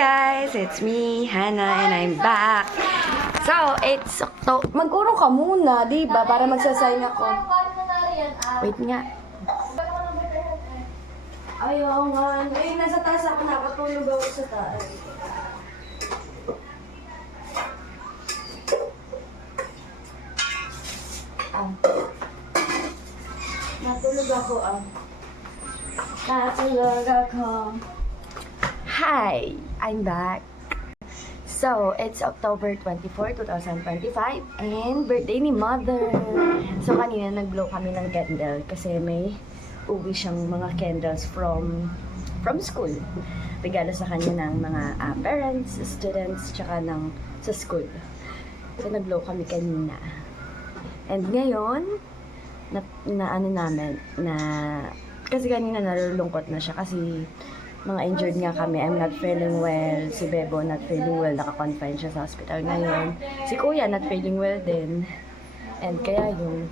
guys, it's me, Hannah, and I'm back. So, it's October. Mag-urong ka muna, di ba? Para magsasign ako. Wait nga. Ayaw nga. Eh, nasa taas ako. Nakatulog ako sa taas. Natulog ako, Natulog ako. Hi! I'm back. So, it's October 24, 2025 and birthday ni Mother. So, kanina nag-blow kami ng candle kasi may uwi siyang mga candles from school. Regalo sa kanya ng mga parents, students, tsaka sa school. So, nag-blow kami kanina. And ngayon, kasi kanina nalulungkot na siya kasi mga injured nga kami. I'm not feeling well. Si Bebo not feeling well. Naka-confine siya sa hospital ngayon. Si Kuya not feeling well din. And kaya yun.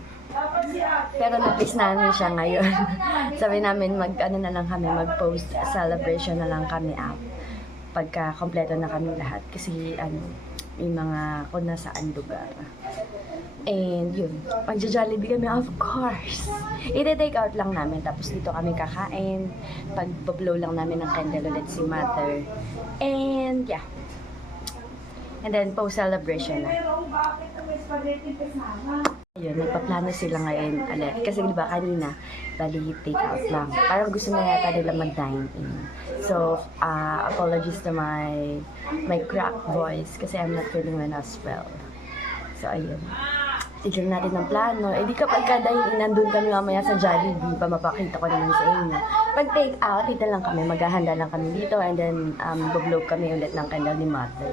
Pero na-please namin siya ngayon. Sabi namin mag-post celebration na lang kami pagka kompleto na kami lahat. Kasi yung mga kung nasaan lugar. And yun, magja-Jollibee kami, of course. I-take out lang namin, tapos dito kami kakain. Pag-blow lang namin ng candle ulit si Mother. And yeah. And then post-celebration na. Yun, nagpaplano sila ngayon ulit. Kasi diba kanina, bali take out lang. Parang gusto na yata nila mag-dine in. So, apologies to my crack voice kasi I'm not feeling well as well. So, ayun. Tignan natin ang plano. Eh, di kapag ka-dine-in, nandun kami mamaya sa Jollibee, mapapakita ko naman sa inyo. Pag take out, dito lang kami, maghahanda lang kami dito, and then, bublow kami ulit ng candle ni Mother.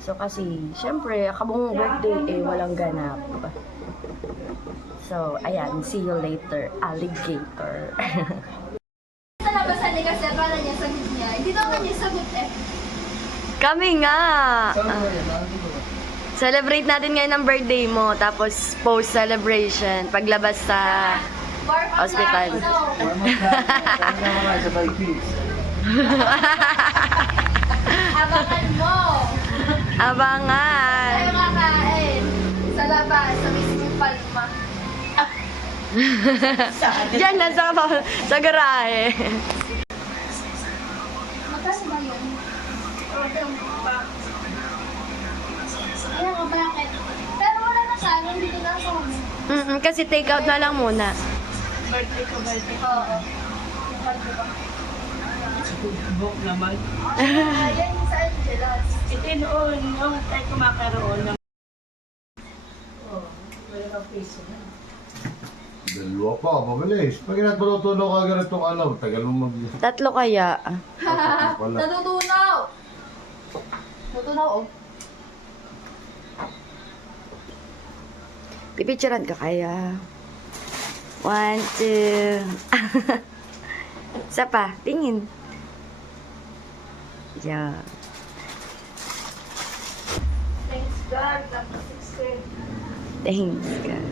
So, kasi, syempre, kabong birthday, walang ganap. So, ayan, see you later, alligator. Nalabasan niya kasi akala niya sagot niya. Hindi naman niya sagot Kami nga! Celebrate natin ngayon ang birthday mo, tapos post-celebration, paglabas sa hospital. Abangan mo! Abangan! Tayo kakain sa labas, sa mismong Palma. Diyan lang sa garahe. Magkano ba yun? Kaya nga bakit? Pero wala na sa amin, dito na sa amin. Kasi take out na lang muna. Birthday ko. Oo. Yung birthday ko. Book naman. Yan yung sa Angelos. Ito noon, yung tayo kumakaroon ng... Oh, wala ka piso na. Dalawa pa, mabilis. Pag inatulutunaw ka ganitong tagal mo mag... 3 kaya. Wala. Natutunaw! Natutunaw, oh. Pipicturean ka kaya. 1, 2. Isa pa, tingin. Yeah. Thanks God, tapos 16. Thanks, God.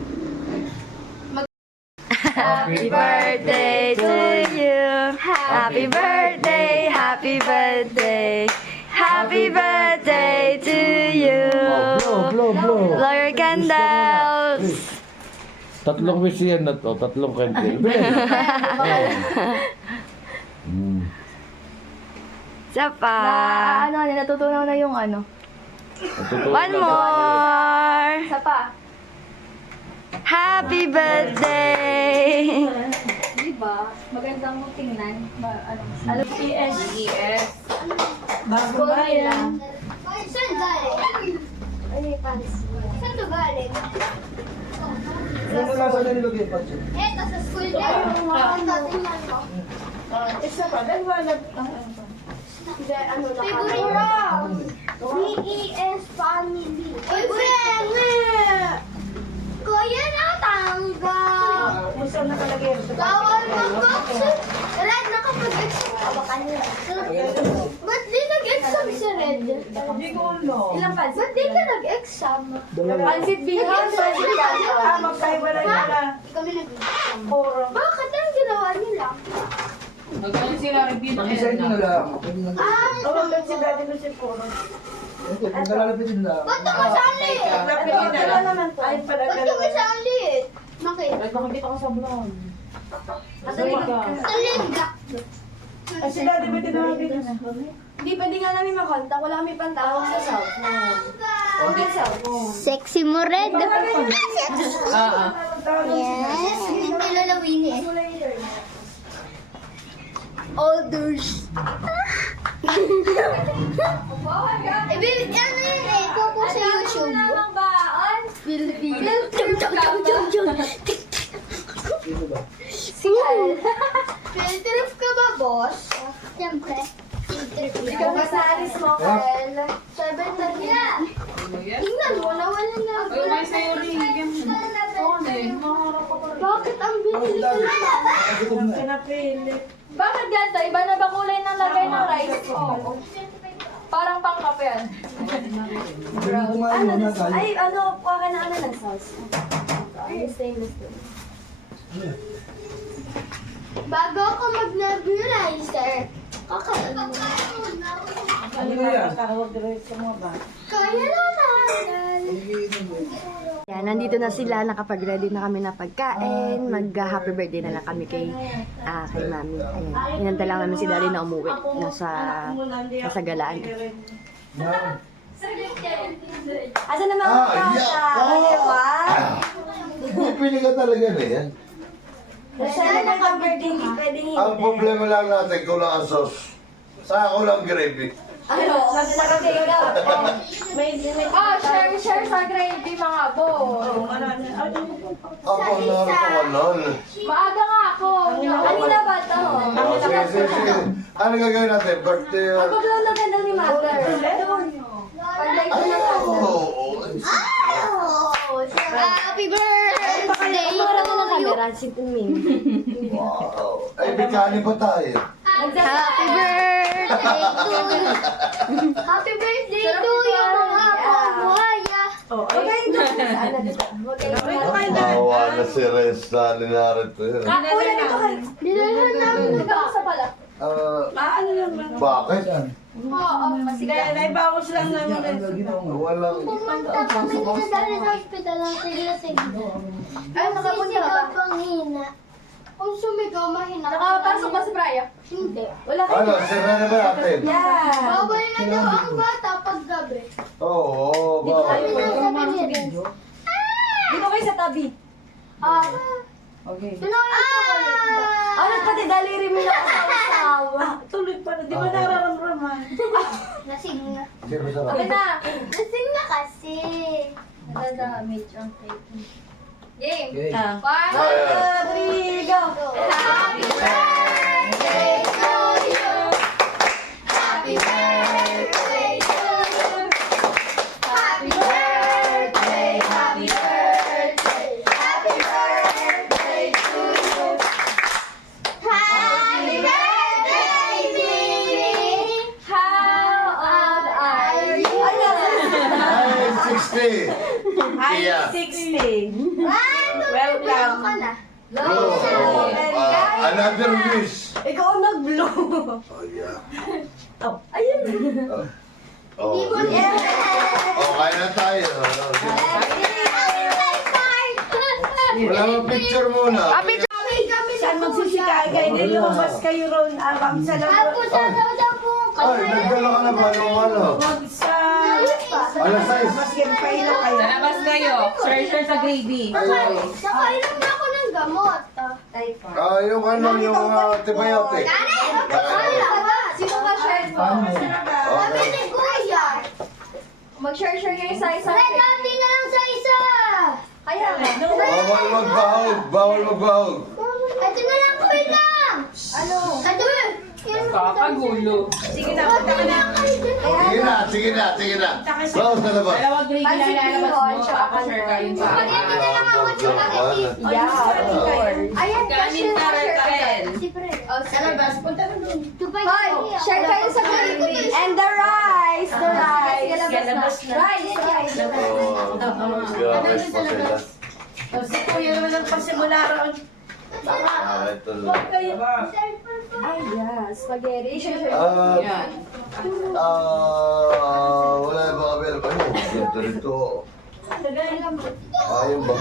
Happy birthday to you. Happy birthday, happy birthday. Happy birthday to you. Blow. Blow your candles. Tatlong wish yan na to, tatlong candle. Isa pa. Natutunaw na yung ano. One more. Isa pa. Happy birthday. Diba? Magandang tingnan. Alam ES. Bago ko ba yan? Saan galing? Ay, panis. Saan to galing? Ano na sa nilagay pa siya? Eto, sa school din. Tingnan mo. Isa pa, dalawa na. Favorite VES family. Favorite! Kuya na tanggal. Musa nakalagay sa Bawal mag-boxer. Red, nakapag-exam ka ba kanina? Ba't di nag-exam si Red? Hindi ko ulo. Ilang pansit? Ba't di ka nag-exam? Pansit bihan, pansit bihan. Magkaiwalay na. Kami nag-exam. Puro. Bakit ang ginawa nila? Magaling sila review ng Pag-isay Erna. nyo lang. Pwede na. Oo, ba't si Daddy mo si Puro? Pag lalalapitin lang. Ba't tumasali? Lapit na lang. Ay, pala Ba't tumasali? Bakit? Ay, makikita ko sa vlog. Talinga. Ay, si Daddy ba tinawagin na? Hindi pwede nga namin makontak. Wala kami pantawag sa cellphone. Okay, cellphone. Sexy mo red. Oo. Yes. Hindi lalawin eh. Others. Ano yun eh? Kuko sa YouTube. Field trip ka ba, boss? Siyempre. Field trip. Ikaw ba sa alis mo, Kel? 7:30. Tingnan mo, nawala na. Ay, may sa'yo rin. Bakit ang bilis ka naman? Pinapili. Bakit ganito? Iba na ba kulay ng lagay ng rice? Oo. Parang pang kape yan. Pwede kumain mo na tayo. Ay, ano, kuha ka na ng sauce. Stainless din. Bago ako mag-nebulizer, kakain mo. Ano na yan? Tawag rin sa mga ba? Kaya na natin. Yan, nandito na sila, nakapag-ready na kami na pagkain, mag-happy birthday na lang kami kay mami. Ayan, inantay lang namin si Daddy na umuwi, nasa galaan. Asa na mga kata? Pili ka talaga na yan. Sana na ka birthday, hindi pwedeng hindi. Ang problema lang natin, kulang ang sauce. Sa ako lang gravy. Ano, maglalagay daw. May Oh, share sa gravy mga boss. Ako narakawalan. Maaga nga ako. kanina ba ito? Sige. Ano gagawin natin? Birthday or... Paglalagan daw ni Mother. Pag-like ko na lang. Oo. Happy birthday Mura ko ng to you. camera, sintumin. Wow. Ay, bikani pa tayo. Happy birthday to you. Happy birthday to you, mga kabuhaya. Okay, ano dito? Okay, Nawa na si Resta ni Narito yun. kuya dito kayo. Dinala namin na ba? Sa pala. Maano lang ba? Bakit? Oo, Kaya naibawas lang namin rin. Walang... Pumunta kami sa dahil sa hospital ang sigla-sigla. Ay, nakapunta ka ba? Sisigaw pang hina. Kung sumigaw, mahina. Nakapasok ba si Brian? Hindi. Wala kayo. Ano, sira na ba natin? Yeah. Bawal na daw ang bata pag gabi. Oo, bawal. Sabi ni Renz. Dito kayo sa tabi. Okay. Sino yung chocolate ba? Ano, pati daliri mo na kasawa. Tuloy pa na. Di ba nararamdaman? Lasing na. Sino sarap? Okay na. Lasing na kasi. Nadadamage ang cake. Game. Okay. 1, 2, 3, go. Happy birthday to you. Happy birthday to you. Happy birthday, happy birthday, happy birthday to you. Happy birthday, baby. How old are you? Ay, 60. Ay, Yeah. 60. Welcome. Welcome. Ka na. Oh, another wish. Ikaw ang nag-blow. Oh, yeah. Ayun. Oh, Yeah. oh, kaya na tayo. Wala mo picture muna. Saan magsisikay kayo? Hindi lumabas kayo ron. Aram sa Ako laro. sa daw po. Ay, nagdala ka na ba nung ano? Wag sa... Alas 6. Mas yung pailo kayo. Labas kayo. Searcher sa gravy. Nakainom na ako ng gamot. Yung ano, yung antibiotic. Sino ba share mo? Sabi ni Kuya. Mag-share kayo sa isa. Red, hati na lang sa isa. Kaya nga. Bawal magbahog. Bawal magbahog. Ito na lang, Kuya lang. Ano? Ito yun. Kakagulo. Sige na, punta ka na. Sige na. Close na labas. Dalawang gravy na Pansit ilalabas bihon, mo. tsaka Share kayo sa Spaghetti na lang ako, spaghetti. Yeah, of course. Ayan, Kanin share na rin, Kapel. Si Fred. Oh, sige. Punta na doon. Dubai Hoy, share kayo sa gravy. And the rice. The rice. Labas na. Rice. Oh, grabe pa sila. Si Kuya naman ang pasimula ron. Ito lang. Ay, yeah. Spaghetti. Yan. Wala ba kami alam ano? Ganda rito. Ayun ba?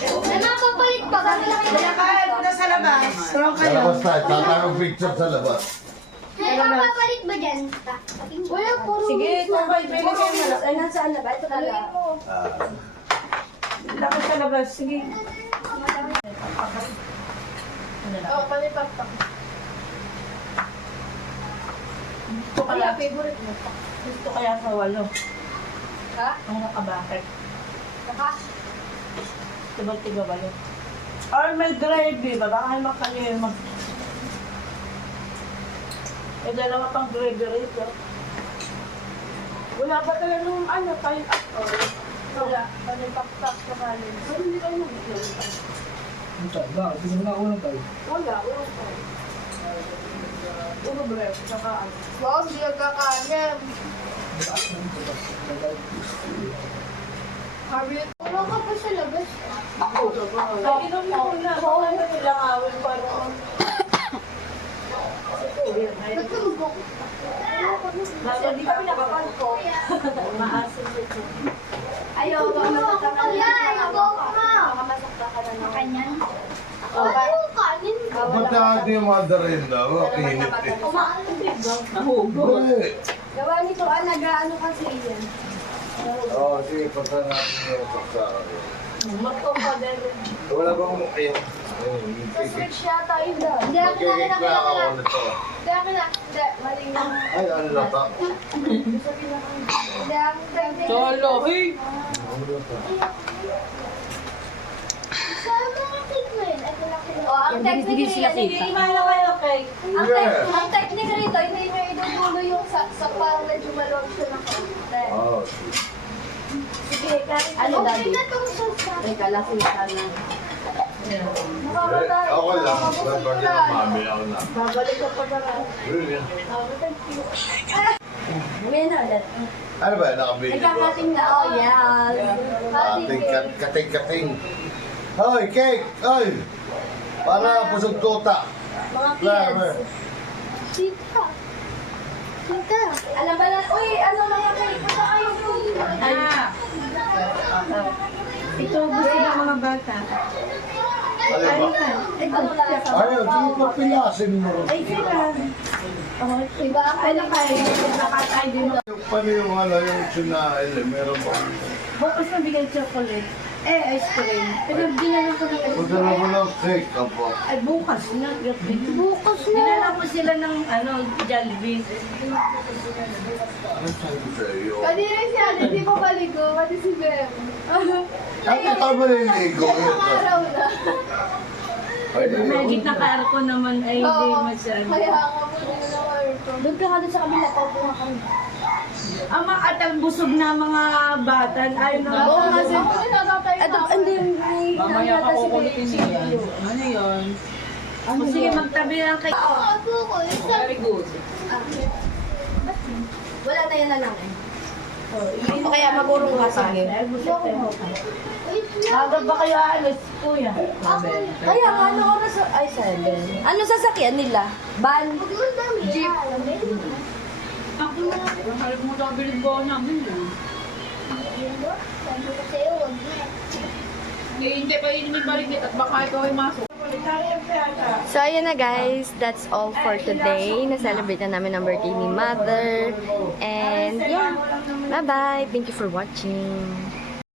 Namapapalit pa kami. Sa labas. Sa labas tayo. Tatang picture sa labas. Namapapalit ba dyan? Wala, puro. Sige, kumbay, pwede kayo na. Ay, nasaan na ba? Ito pala. Laki sa labas. Sige. Oh, palipakpak. Gusto kaya, favorite mo. Gusto kaya sa walo. Ha? Ang nakabakit. Saka? Tiba-tiba ba yun? Or may gravy ba? Baka makalim mag... Eh, dalawa pang gravy rito. Wala ba talaga nung ano, tayo Wala. Palipakpak sa kanin. Hindi kayo nag-gravy. Bakit? Hindi mo na unang tayo. Wala pa. Puro bread, saka ano. Wow, hindi nagkakanin. Wala ka pa sa labas. So, inom na ko na. Baka ano nilang awin pa noon. Ba't tumubok? Nasa di kami nakakanto. Maasin dito. Ayaw, baka Ano ako masakta ka pala? na. Ikaw ka. Baka masakta ka na. Kanyan? Ano yung kanin? Ba't natin yung madarin na? Kinit eh. Nahugo. Hindi. Gawa nito, nag-ano kasi yan. Oo, sige. Punta natin yung saksa. Matong pa din. Wala bang kayo? Sa switch yata yun doon. Hindi, akin na, akin na, akin na, akin na. nito. Hindi, akin na. Hindi, mali na. Ay, ano na ba? Hindi, akin na. Solo. Hey! Saan ba yung cake mo yun? Ito lang O, ang technique rito, Sige, imala kayo kay. ang technique rito, hindi nyo idudulo yung saksak para medyo maluwag siya ng konti. Oo. Sige, kahit ano, Okay daddy? na itong sauce. Teka, lasing ka na. Ako lang. Dapat yung mami ako na. Babalik ka pa na. Really? Ngayon na ulit. Ano ba? Nakabili ba? Nagkakating na, oh yes. Kating-kating. Hoy, cake! Hoy! Para pusog tuta. Mga Flower. kids. Tita. Tita. Alam ba na, uy, ano mga cake? Basta kayo food. Ah. Ito gusto ng mga bata. Ano ba? Ano lang sa Ayaw, sige pa pilasin mo rin. Ay, sila. Iba ang Ano kayo? Nakatay din mo. Yung pa yung ano, yung sinail, meron ba? Bukas na bigay chocolate. Ice cream. Pero dinala ko ng Punta na ko ng cake, apo. Ay, bukas na. Bukas na. Dinala ko sila ng Jollibee. Ano sabi sa iyo? Kanina siya, hindi pa maligo, pati si Bem. Ang ito mo niligo ito. Araw na. Ay, Magic na ka-airco naman ay hindi masyado. Kaya nga po din na aircon. Doon ka nga doon sa kabila, paupo nga kami. Ang mga atang busog na mga bata ay Oo nga, siyempre natatay na. Hindi, Mamaya ka kukulitin niya. Ano yun? Sige, magtabi lang kayo. Ako ko. Very good. Wala na yan na lang eh. O kaya magurong ka sa akin. Agad ba kayo aalis, kuya? Kaya nga, ano oras? Ay, 7. Ano sasakyan nila? Van? Jeep. Ako na. Mahal mo daw bilid ko namin yun. Sabi ko sa'yo, wag na. Hindi pa yun may marigit at baka ikaw ay masok. So, ayan na guys. That's all for today. Na-celebrate na namin ang birthday ni Mother. And, yeah. Bye-bye. Thank you for watching.